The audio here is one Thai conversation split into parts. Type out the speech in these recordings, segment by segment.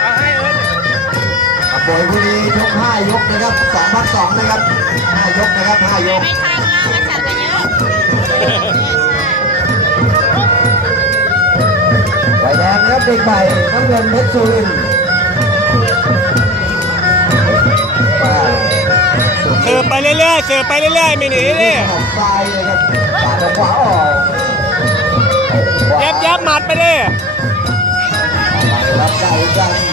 เอาให้เอิ้นกับโบยผู้นี้ยกห้ายกนะครับสองพันสองนะครับห้ายกนะครับห้ายกไม่ทันแล้วไม่จัดกันเยอะใช่ไฟแดงนะครับเด็กใหม่น้ำเงินเพชรสุรินทร์ป้าสุดเสิร์ฟไปเรื่อยๆเสิร์ฟไปเรื่อยๆไม่หนีดิขอบซ้ายเลยครับปาดขวาออกแยบแยบหมัดไปดิรับได้กัน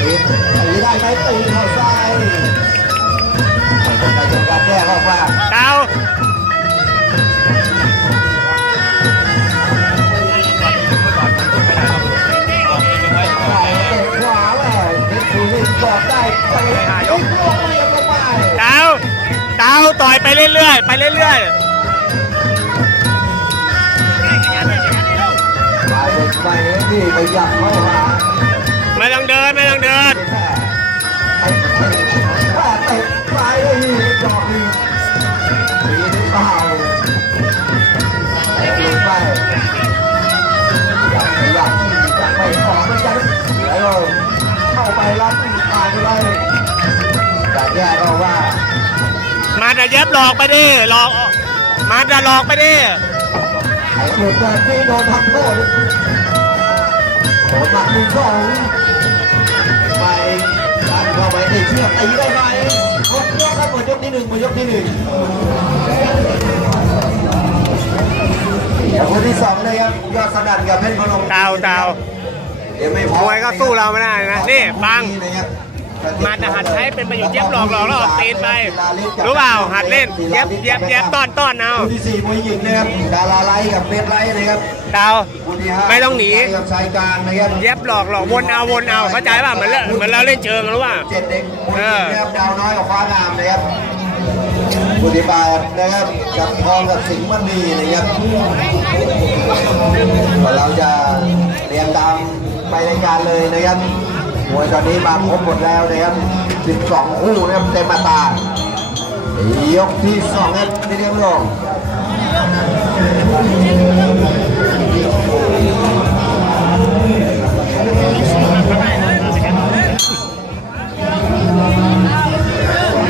ตีตีได้ไหมตีเข้าซ้ายไม่ต้องไปจังการแก้เข้ามาดาวเตะขวาแหม่เพชรสุรินทร์กอดได้เตะยกลูกเรียบเข้าไปดาวดาวต่อยไปเรื่อยๆไปเรื่อยมาเด็กใหม่นี่ไปยับเข้าหาๆ ไม่ต้องเดิน ไม่ต้องเดินเตะซ้ายเลยนี่ดอกนี้มีหรือเปล่าไปยับไปยับยับไม่ออกมันจะเข้าไปรับผ่านไปเลยแต่แย่ก็ว่ามาแต่เย็บหลอกไปดิหลอกมาแต่หลอกไปดิไอ้หลุดแบบนี้โดนทำโทษโดนหนักหนึ่งสอง เข้าไปในเชือกตีได้ไหมหมดยกครับหมดยกที่หนึ่งหมดยกที่หนึ่งเดี๋ยวคนที่สองเลยครับยอดสนั่นกับเพชรพนมดาวดาวเดี๋ยวไม่พอมวยก็สู้เราไม่ได้นะ นี่บังนะครับ มาแต่หัดใช้เป็นประโยชน์เย็บหลอกหลอกแล้วออกตีนไป รู้เปล่าหัดเล่นเย็บเย็บเย็บต้อนต้อนเอาคู่ที่สี่มวยหญิงนะครับดาราไลท์กับเบสไลท์นะครับดาวคู่ที่ห้าไม่ต้องหนีกับชายกลางนะครับเย็บหลอกหลอกวนเอาวนเอาเข้าใจป่ะเหมือนเล่นเหมือนเราเล่นเชิงรู้ป่ะเจ็ดเด็กมวยหญิงนะครับดาวน้อยกับฟ้างามนะครับคู่ที่แปดนะครับกับทองกับสิงห์มณีนะครับก็เราจะเรียงตามไปรายการเลยนะครับ มวยตอนนี้มาครบหมดแล้วนะครับ 12 คู่นะครับเต็มมาตรายกที่สองครับที่เรียงลง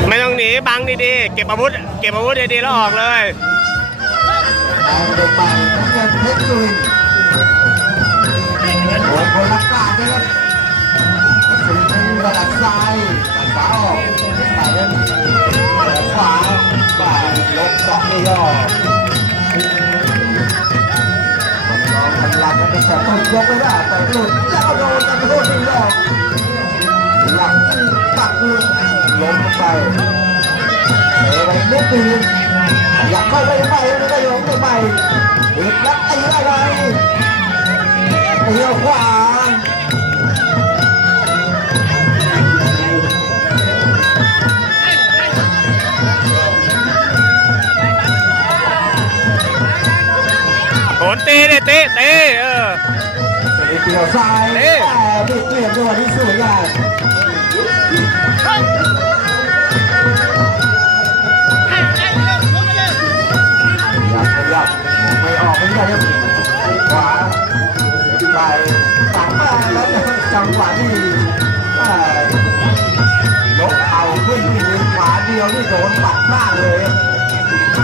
ไม่ต้องหนีบังดีๆ เก็บอาวุธ เก็บอาวุธดีๆแล้วออกเลยแดงเด็กใหม่น้ำเงินเพชรสุริน เตะไปนิดนึงอยากเข้าไปไปไม่ได้ยอมไปไปอีกแล้วตีอะไรเตียวขวาโหนตีดิตีตีเออเตียวซ้ายเอ๊ะแต่เปลี่ยนจังหวะที่สวยงาม บ้าเลย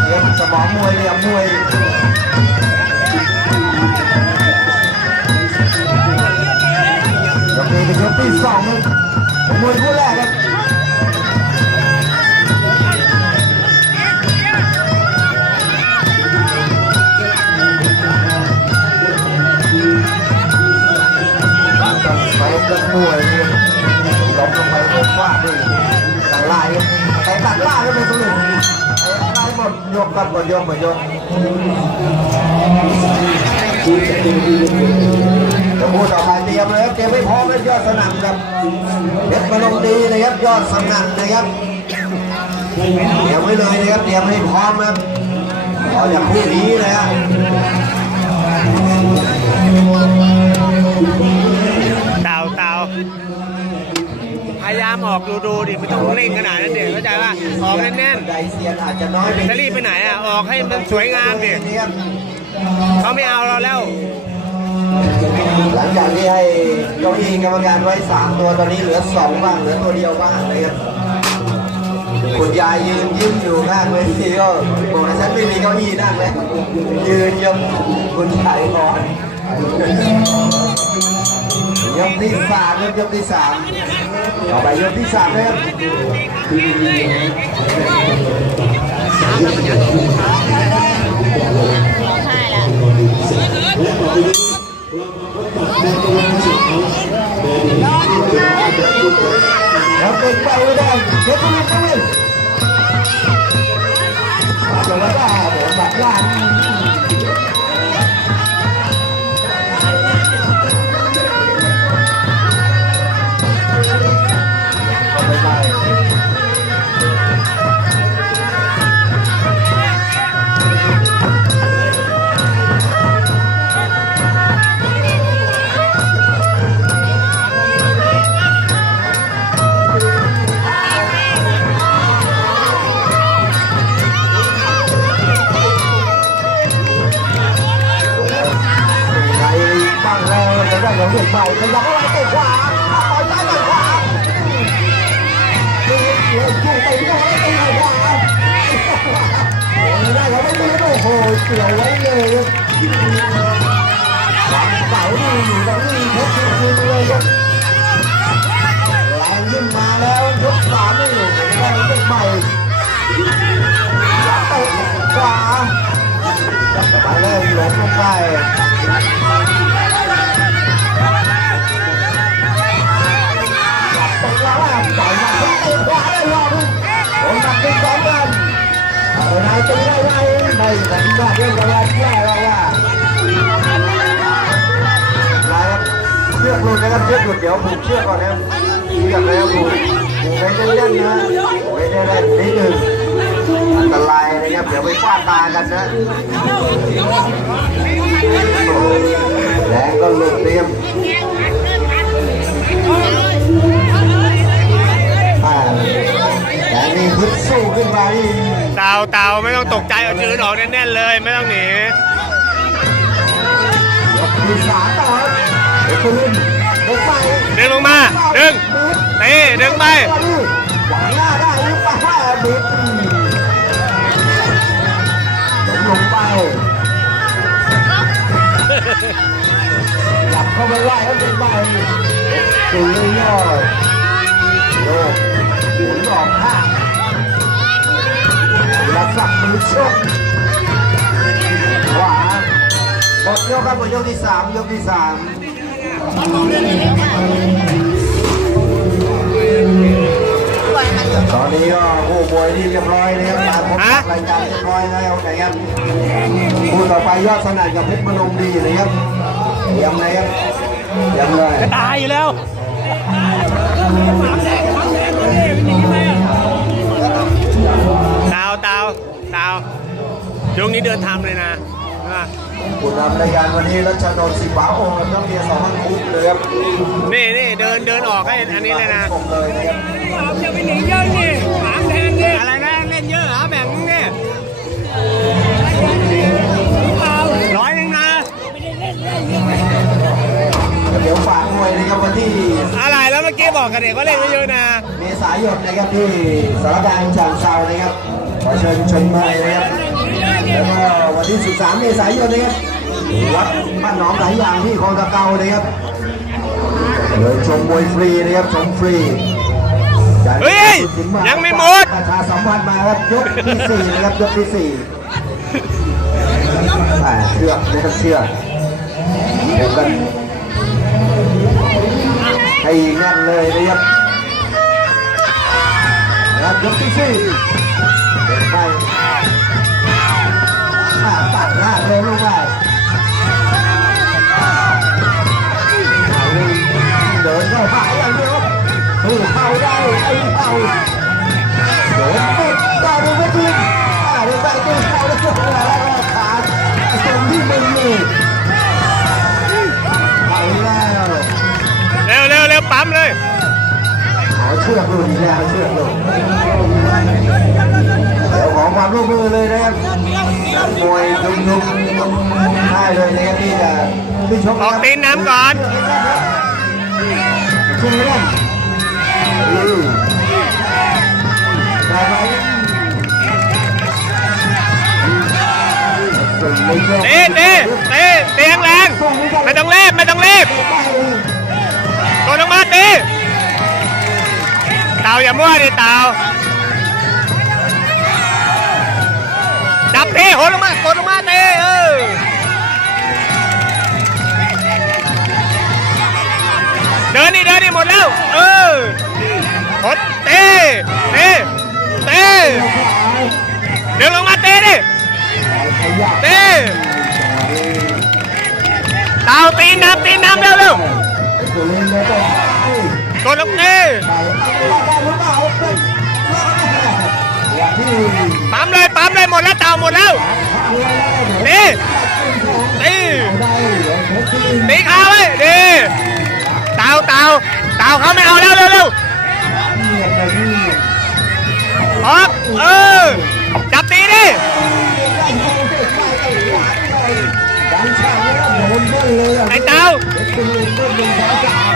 เรียมสมองมวยเรียมมวยยกนี้เป็นยกที่สองครับของมวยคู่แรก ครับหมดยกหมดยกจะพูดต่อไปเตรียมเลยครับเตรียมไม่พร้อมแล้วยอดสนั่นครับเพชรมาลงดีนะครับยอดสนั่นนะครับเตรียมไว้เลยนะครับเตรียมให้พร้อมครับขออย่าพูดนี้นะฮะายามออกดูดูๆดิไม่ต้องเร่งขนาดนั้นเด็กเข้าใจป่ะออกแน่นไดเซียนอาจจะน้อยไปๆจะรีบไปไหนอะออกให้มันสวยงามดิเขาไม่เอาเราแล้วหลังจากที่ให้ก้าอี้กรรมการไว้สามตัวตอนนี้เหลือสองบ้างเหลือตัวเดียวบ้างนะครับคุณยายยืนยิ้มอยู่ข้างเวทีก็บอกนะฉันไม่มีเก้าอี้นั่งแล้วยืนยมคุณชายก่อนยกที่สามยกที่สาม ต่อไปยกที่สามนะครับร้องไห้แล้วแล้วเป็นไปไม่ได้เดี๋ยวจะมีไปเดี๋ยวแล้วก็โดนบัตรล่าง เกี่ยวไว้เลยครับเสาดีอยู่ตรงนี้เพชรจริงๆเลยครับแรงขึ้นมาแล้วยกสามนี่ได้เด็กใหม่เตะขวาไปเลยหลบลงไป เรื่องกันว่าย่แล้วว่าลายครับเชือกหลุดนะครับเชือกหลุดเดี๋ยวผูกเชือกก่อนนะครับเชือกแล้วผูกผูกให้แน่นๆนะผูกให้แน่นๆนิดหนึ่งอันตรายนะครับเดี๋ยวไปฟาดตากันนะแรงก็หลุดเตรียมาเตาไม่ต้องตกใจเอายืนออกแน่นๆเลย ไม่ต้องหนีมีสาต่อเด็กคนนึงเด็กไปดึงลงมาดึงตีดึงไปหวังหน้าได้หรือเปล่าบิดลงไปหลับเข้าไปไล่เขาเป็นใบตีย่อโยกหมุนออกข้าง สับมือชกขวาหมดยกครับหมดยกที่สามยกที่สามตอนนี้ก็ผู้มวยที่เรียบร้อยนะครับมาพบกับรายการเรียบร้อยแล้วนะครับคู่ต่อไปยอดสนั่นกับเพชรมนมดีนะครับยี่ยมเลยครับยี่ยมเลยตายอยู่แล้ว ช่วงนี้เดินทำเลยนะอะผู้นำรายการวันนี้รัชนนท์สิบาโอกับน้องเบียร์สองพันคุกเลยครับนี่นี่เดินเดินออกให้อันนี้เลยนะผมเลยนะครับอะไรนะเล่นเยอะเหรอแบ่งมึงเนี่ยร้อยหนึงนะเดี๋ยวฝากมวยนะครับวันที่อะไรแล้วเมื่อกี้บอกกันเด็กว่าเล่นเยอะๆนะเมษายนนะครับที่สารกลางฉางเซานะครับขอเชิญชมมวยนะครับ แล้วก็วันที่ 13 เมษายนนะครับวัดบ้านหนองหลายอย่างที่คลองตะเกานะครับโดยชมมวยฟรีนะครับชมฟรีเฮ้ยยังไม่หมด ประชาสัมพันธ์มาครับยกที่สี่นะครับยกที่สี่อ่าเชือกนะครับเชือกเดี๋ยวกันให้แน่นเลยนะครับนะครับยกที่สี่เดินไป อ่าตัดหน้าเลยลูกไปเดินเข้าหาอย่างเดียวถูกเข้าได้ไอ้เข้าโดนติดต่อดูไม่ดีอ่าดี๋ยวไปตีเข้าแล้วก็แล้วขาดส่งที่มือนี่ไปแล้วเร็วเร็วเร็วปั๊มเลยขอาเชือกดูดีแล้วเชือกดูเร่วมมือเลยนะครับนักมวยนุ่มๆได้เลยนะครับที่จะขึ้นชกออกตีนน้ำก่อนเช่วยเล่นอืมได้ไหมส่งไม่ยอมตีตีตีตีแรงไม่ต้องรีบไม่ต้องรีบไปเลยกดลงมาตีเต่าอย่ามั่วดิเต่า โหนลงมากดลงมาตีเออเดินนี่เดินนี่หมดแล้ว เออกดตีตีตีเดินลงมาเตีดิขยับตีเต่าตีน้ำตีน้ำเร็วเร็วตัวล่นเลยก็ไปกดลงตีไปได้หรือเน่ปั๊มเลย เลยหมดแล้วเต่าหมดแล้วตีตีได้เหรอเพชรที่ตีขาไว้ดีเต่าเต่าเต่าเขาไม่เอาแล้วเร็วเร็วออกเออจับตีดิดันฉากแล้วโดนเบิ้ลเลยอะไอ้เต่าเพชรที่เบิ้ลหนึ่งสองสาม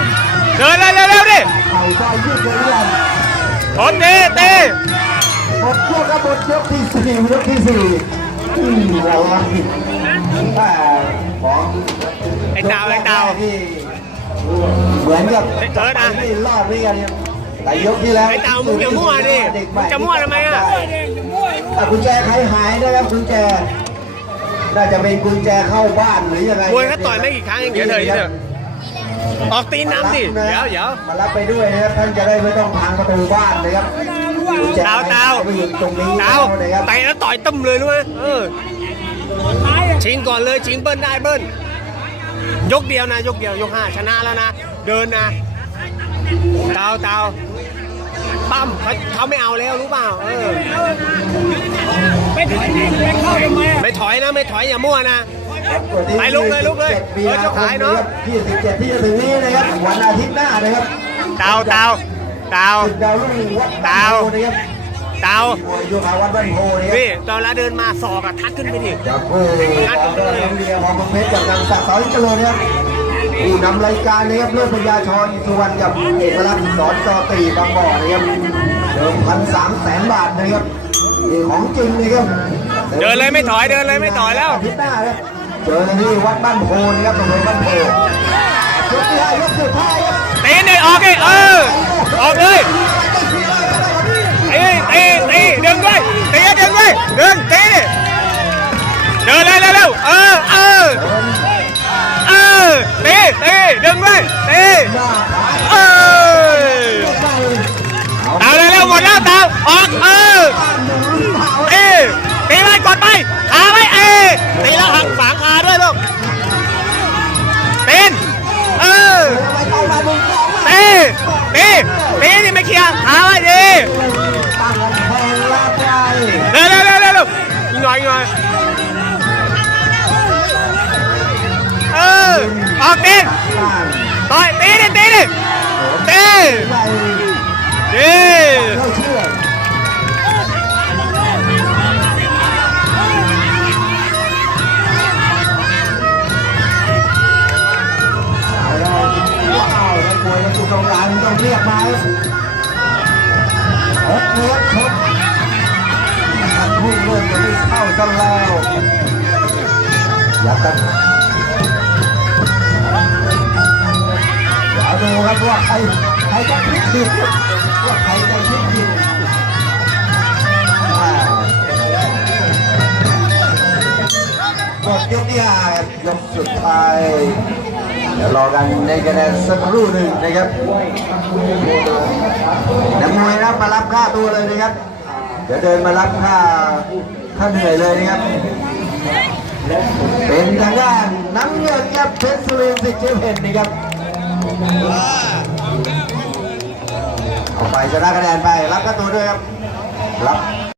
เดินเร็วเร็วดิเข่าซ้ายยืดเลยอะกดตีตี หมดยกครับหมดยกที่สี่ยกที่สี่อืมเราลังผิดแต่ของไอ้เต่าไอ้เต่าที่เหมือนกับเออนะไม่รอดนี่กันเนี่ยแต่ยกที่แล้วไอ้เต่ามึงอย่ามั่วดิเกใหมึงจะมั่วทำไมอะแต่กุญแจใครหายนะครับกุญแจน่าจะเป็นกุญแจเข้าบ้านหรือยังไงมวยเขาต่อยไม่กี่ครั้งเองเดี๋ยวเถอะเดี๋ยวเถอะออกตีนน้ำดิ เดี๋ยวเดี๋ยวมารับไปด้วยนะครับท่านจะได้ไม่ต้องพังประตูบ้านนะครับกุญแจ เต่าเต่าไปอยู่ตรงนี้เต่านะครับเตะแล้วต่อยตึ้มเลยรู้ไหมเออชิงก่อนเลยชิงเบิ้ลได้เบิ้ลยกเดียวนะ ยกเดียวยกห้าชนะแล้วนะ เดินนะเต่าเต่าปั้มเขาเขาไม่เอาแล้วรู้เปล่าเออไม่ถอยนี่ไม่เข้าทำไมอะไม่ถอยนะไม่ถอยอย่ามั่วนะไปลุกเลยลุกเลยมีเออเจ้าขายเนอะที่17ที่จะถึงนี้นะครับวันอาทิตย์หน้านะครับเต่าเต่า เต่าศึกดาวรุ่งวัดบ้านเต่าโพนะครับเต่ามวยโยธาวัดบ้านโพนะครับพี่ตอนเราเดินมาศอกอะทัดขึ้นไปดิจากผู้ของเรือน้ำเรือของเมืองเพชรจากนางสาวสาวเจริญนะครับผู้นำรายการนะครับเลือดพญาชรอิสุวรรณกับเอกลักษณ์สอนจอตีบางบ่อนะครับเดิมพันสามแสนบาทนะครับนี่ของจริงนะครับเดินเลยไม่ถอยเดินเลยไม่ถอยแล้วอาทิตย์หน้าครับเจอกันที่วัดบ้านโพนะครับตำบลบ้านโพยกที่ห้ายกสุดท้ายครับตีนเลยออกดิเออออ น้เออตาเลยเร็วหมดแล้วเต่าออกเออหนึ่งหรือเตีตีไปกดไปขาไว้เอตีแล้วหักฝังขาด้วยลูกตีนเออไปเข้นกอตีตีตีนี่ไม่เคลียร์ขาไว้ดีตั้งกำแพงลาไปเร็วเร็วเร็วเร็วเร็วอีกหน่อยอีกหน่อยเออออกตีตั้ง ต่อยตีดิตีดิตีใหญ่ดีเข้อเอาได้ว้าวนักมวยในกุศลร้านต้องเรียกมาครับเนื้อชกมันพุ่งเริ่มจะไม่เข้าซะแล้วอยากกัน ว่าใครใครจะพลิกผิดว่าใครจะพลิกผิดอ่าหมดยกที่ห้าครับยกสุดท้ายเดี๋ยวรอกันในคะแนนสักครู่หนึ่งนะครับนักมวยนะมารับค่าตัวเลยนะครับ เดี๋ยวเดินมารับค่าค่าเหนื่อยเลยนะครับเป็นทางด้านน้ำเงินครับเพชรสุรินทร์สิทธิ์เจเพนนะครับ ออกไปชนะคะแนนไป รับกระตัวด้วยครับ รับ